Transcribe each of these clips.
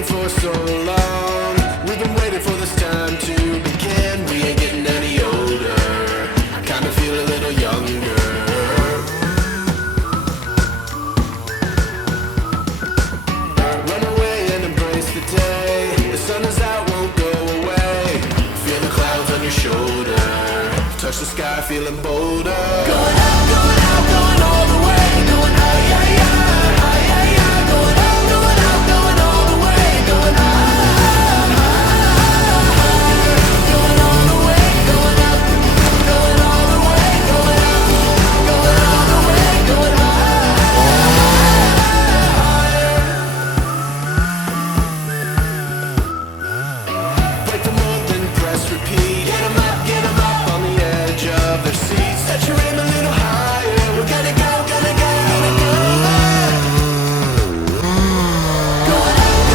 waiting for so long. We've been waiting for this time to begin. We ain't getting any older. I kinda feel a little younger. Run away and embrace the day. The sun is out, won't go away. Feel the clouds on your shoulder. Touch the sky, feeling bolder. Going out, going all the way. Going out, yeah, yeah, yeah, yeah. Going out, going all the way. Going out, going all the way. Going up, going all the way. Going up, going all the way. Going higher. Break the mold, then press repeat. Get 'em up on the edge of their seats. Set your aim a little higher. We're gonna go, gonna go, gonna go there. Going out,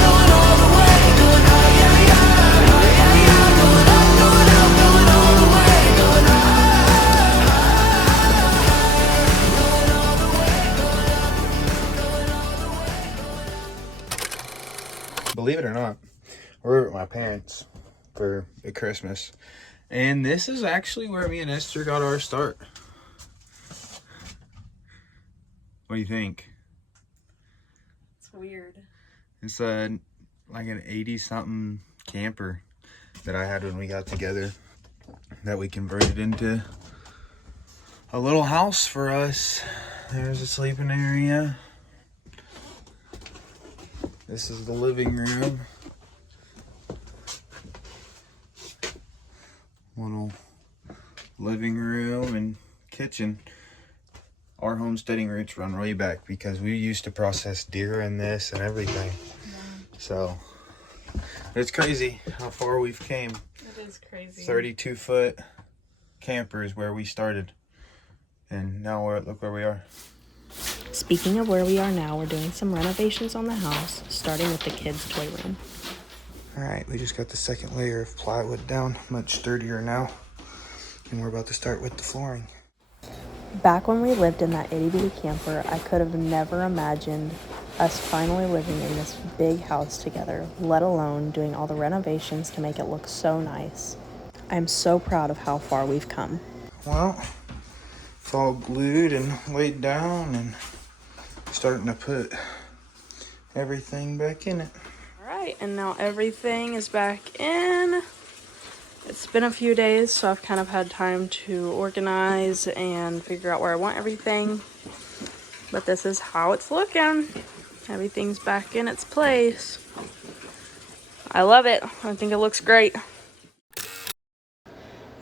going all the way. Going out, yeah, yeah, yeah, yeah. Going out, going all the way. Going out, going all the way. Going all the way. Believe it or not, we're at my parents for Christmas, and this is actually where me and Esther got our start. What do you think? It's weird. It's like an 80-something camper that I had when we got together that we converted into a little house for us. There's a sleeping area. This is the living room. Little living room and kitchen. Our homesteading roots run way back because we used to process deer in this and everything. Yeah. So it's crazy how far we've came. It is crazy. 32-foot camper is where we started, and now look where we are. Speaking of where we are now, we're doing some renovations on the house, starting with the kids' toy room. All right, we just got the second layer of plywood down, much sturdier now, and we're about to start with the flooring. Back when we lived in that itty-bitty camper, I could have never imagined us finally living in this big house together, let alone doing all the renovations to make it look so nice. I'm so proud of how far we've come. Well, it's all glued and laid down and starting to put everything back in it. Alright, and now everything is back in. It's been a few days, so I've kind of had time to organize and figure out where I want everything. But this is how it's looking. Everything's back in its place. I love it. I think it looks great.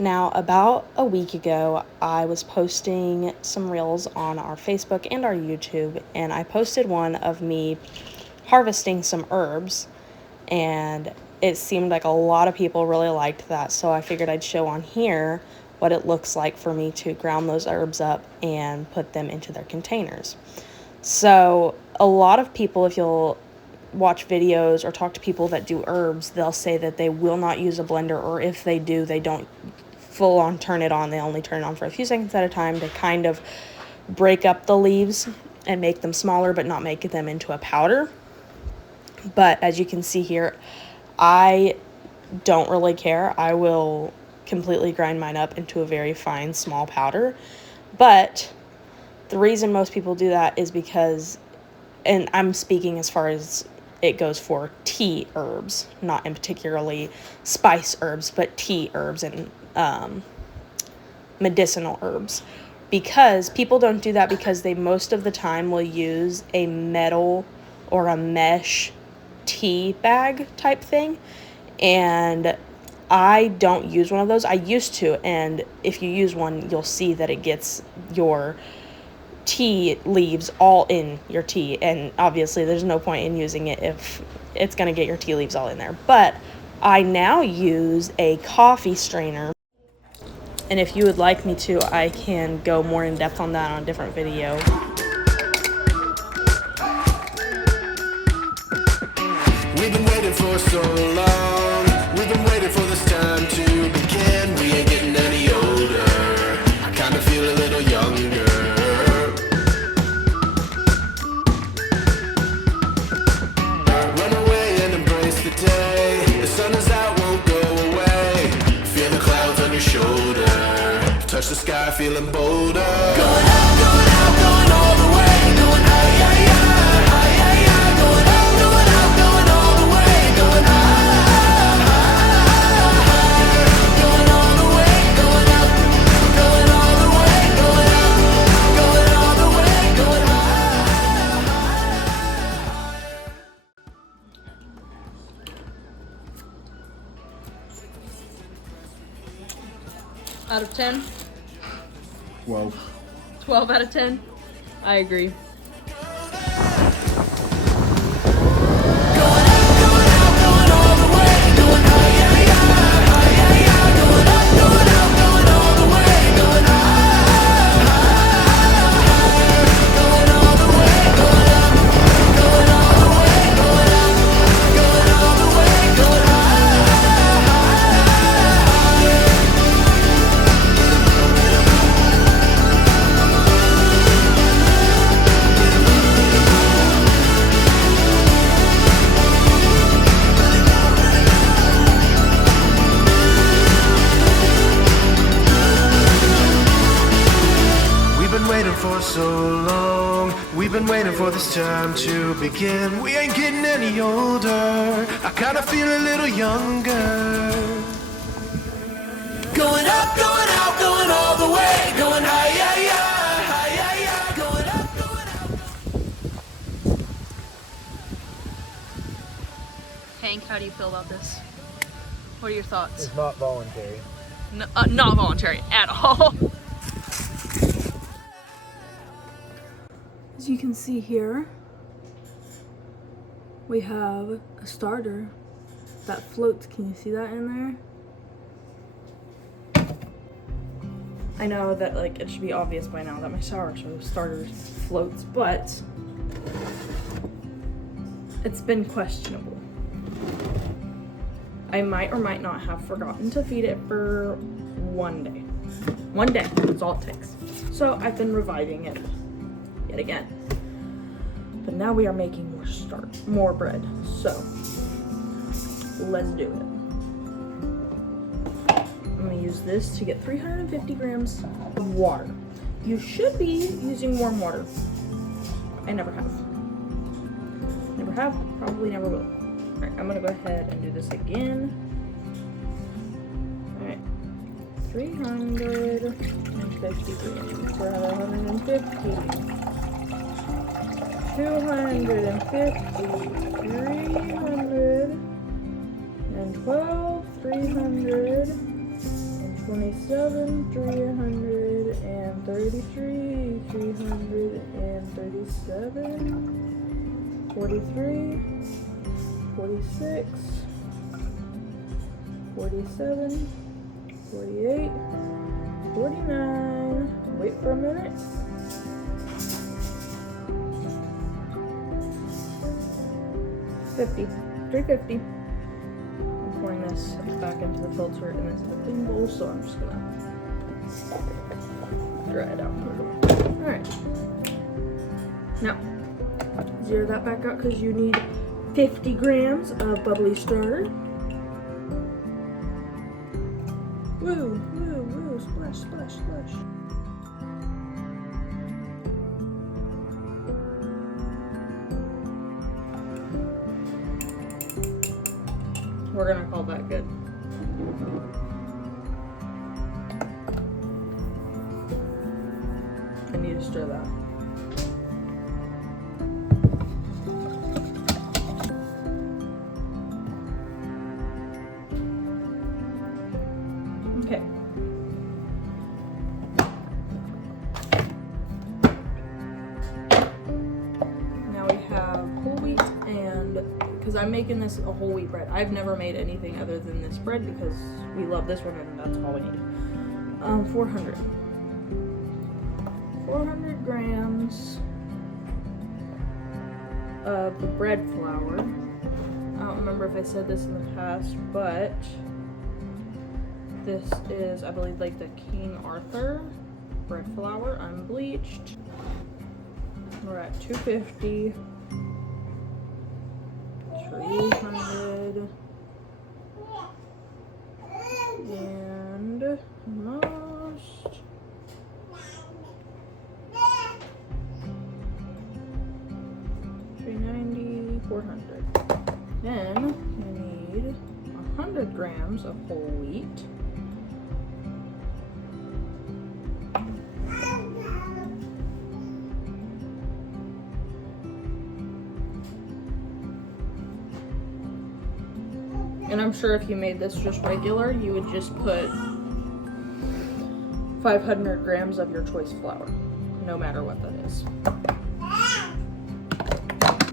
Now, about a week ago, I was posting some reels on our Facebook and our YouTube, and I posted one of me harvesting some herbs, and it seemed like a lot of people really liked that, so I figured I'd show on here what it looks like for me to ground those herbs up and put them into their containers. So a lot of people, if you'll watch videos or talk to people that do herbs, they'll say that they will not use a blender, or if they do, they don't full on turn it on. They only turn it on for a few seconds at a time. They kind of break up the leaves and make them smaller, but not make them into a powder. But as you can see here, I don't really care. I will completely grind mine up into a very fine, small powder. But the reason most people do that is because, and I'm speaking as far as it goes for tea herbs, not in particularly spice herbs, but tea herbs and medicinal herbs. Because people don't do that because they most of the time will use a metal or a mesh tea bag type thing, and I don't use one of those. I used to, and if you use one, you'll see that it gets your tea leaves all in your tea, and obviously there's no point in using it if it's going to get your tea leaves all in there. But I now use a coffee strainer, and if you would like me to, I can go more in depth on that on a different video. We've been waiting for so long. We've been waiting for this time to begin. We ain't getting any older. I kinda feel a little younger. Run away touch the sky, feeling bolder. Going out, going all the way. Going high, high, high, high, high, high. Going out, going all the way. Going high, high, high. Going all the way, going up, going all the way, going up, going all the way, going high, Out of 10? 12. 12 out of 10? I agree. For so long, we've been waiting for this time to begin. We ain't getting any older, I kinda feel a little younger. Going up, going out, going all the way. Going high, high, high, high, high. Going up, going out. Hank, how do you feel about this? What are your thoughts? It's not voluntary. No, not voluntary at all. As you can see here, we have a starter that floats. Can you see that in there? I know that like it should be obvious by now that my starter floats, but it's been questionable. I might or might not have forgotten to feed it for one day. One day, that's all it takes. So I've been reviving it yet again. But now we are making more bread. So let's do it. I'm gonna use this to get 350 grams of water. You should be using warm water. I never have. Never have, probably never will. Alright, I'm gonna go ahead and do this again. Alright. 350 grams. We're at 150. 250, 312, 327, 333, 337, 43, 46, 47, 48, 49. Wait for a minute. 350. I'm pouring this back into the filter in this clean bowl, so I'm just gonna dry it out. Alright. Now, zero that back out because you need 50 grams of bubbly starter. Woo, woo, woo, splash, splash, splash. We're gonna call that good. I need to stir that. Okay. Now we have whole wheat, and because I'm making this a whole wheat bread. I've never made anything other than this bread because we love this one and that's all we need. 400 grams of the bread flour. I don't remember if I said this in the past, but this is, I believe, like the King Arthur bread flour, unbleached. We're at 250. 300 and almost Then you need 100 grams of whole wheat. And I'm sure if you made this just regular, you would just put 500 grams of your choice flour, no matter what that is.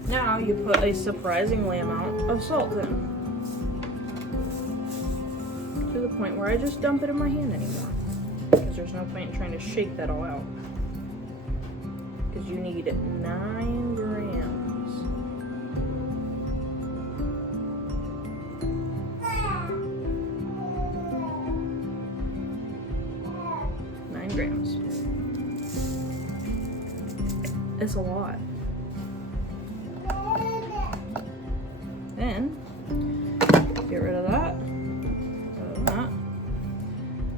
Now you put a surprisingly amount of salt in. To the point where I just dump it in my hand anymore. Because there's no point in trying to shake that all out. Because you need 9 grams. 9 grams. It's a lot. Then get rid of that,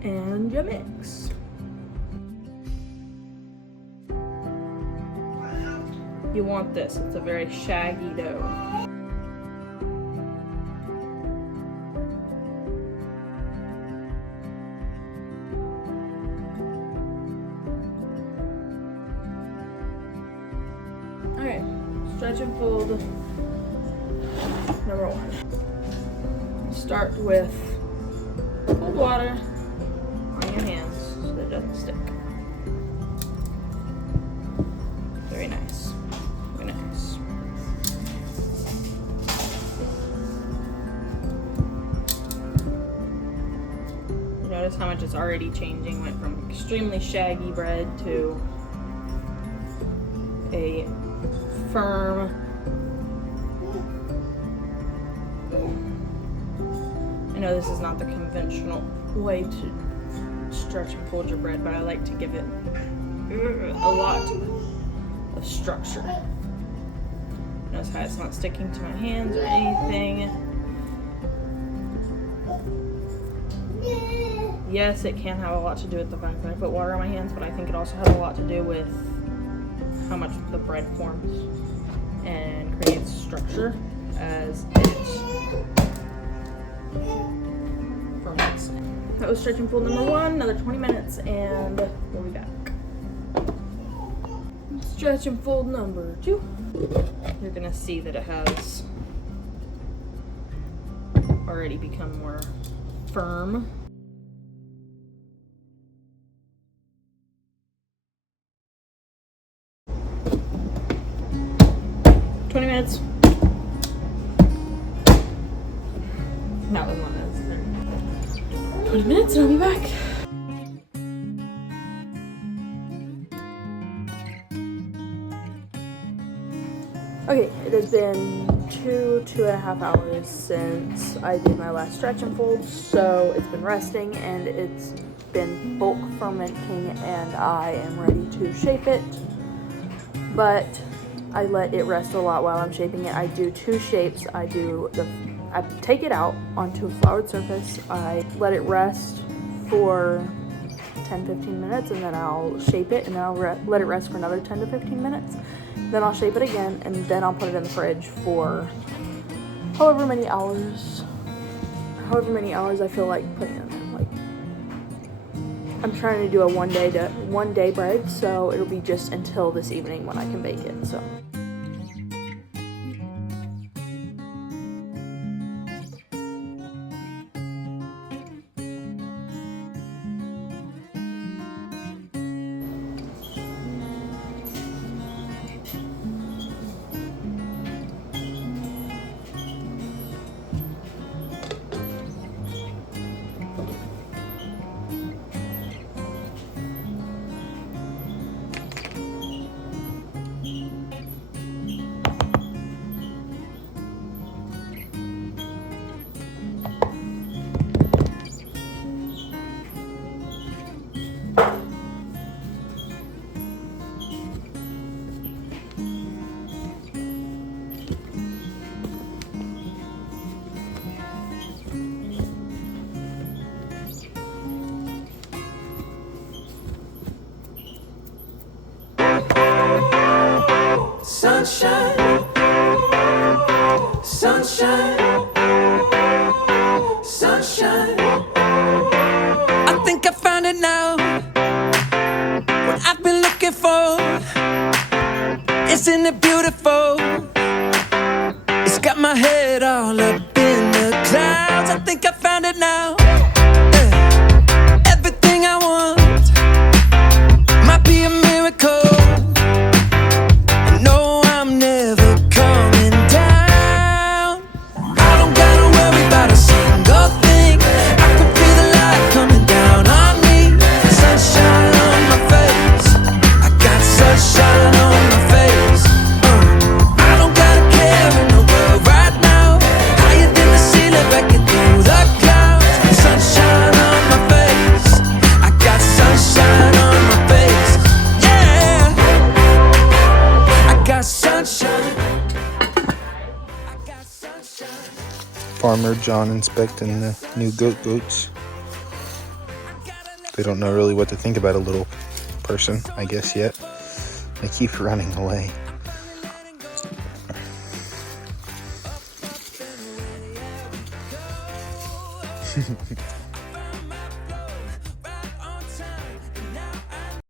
and you mix. You want this, it's a very shaggy dough. Okay, stretch and fold number 1. Start with cold water on your hands so that it doesn't stick. Very nice. Very nice. You notice how much it's already changing. Went from extremely shaggy bread to a firm, I know this is not the conventional way to stretch and fold your bread, but I like to give it a lot of structure. Notice how it's not sticking to my hands or anything. Yes, it can have a lot to do with the fact that I put water on my hands, but I think it also has a lot to do with how much the bread forms and creates structure as it ferments. That was stretch and fold number 1, another 20 minutes, and we'll be back. Stretch and fold number 2. You're gonna see that it has already become more firm. Minutes. That was 1 minute. 20 minutes and I'll be back. Okay, it has been 2.5 hours since I did my last stretch and fold, so it's been resting and it's been bulk fermenting and I am ready to shape it, but I let it rest a lot while I'm shaping it. I do 2 shapes. I take it out onto a floured surface. I let it rest for 10-15 minutes and then I'll shape it and then I'll let it rest for another 10 to 15 minutes. Then I'll shape it again and then I'll put it in the fridge for however many hours I feel like putting it in. Like, I'm trying to do a one day bread, so it'll be just until this evening when I can bake it. So. sunshine, sunshine. I think I found it now. What I've been looking for. Isn't it beautiful? It's got my head all up in the clouds. I think I found it now. Everything I want might be a miracle. I know I'm never coming down. I don't gotta worry about a single thing. I can feel the light coming down on me. Sunshine on my face. I got sunshine on my face. I don't gotta care in the world right now. Higher than the ceiling, breaking through the clouds. Sunshine on my face. I got sunshine on my face. Yeah, I got sunshine. I got sunshine. Farmer John inspecting the new goats. They don't know really what to think about a little person, I guess, yet. They keep running away.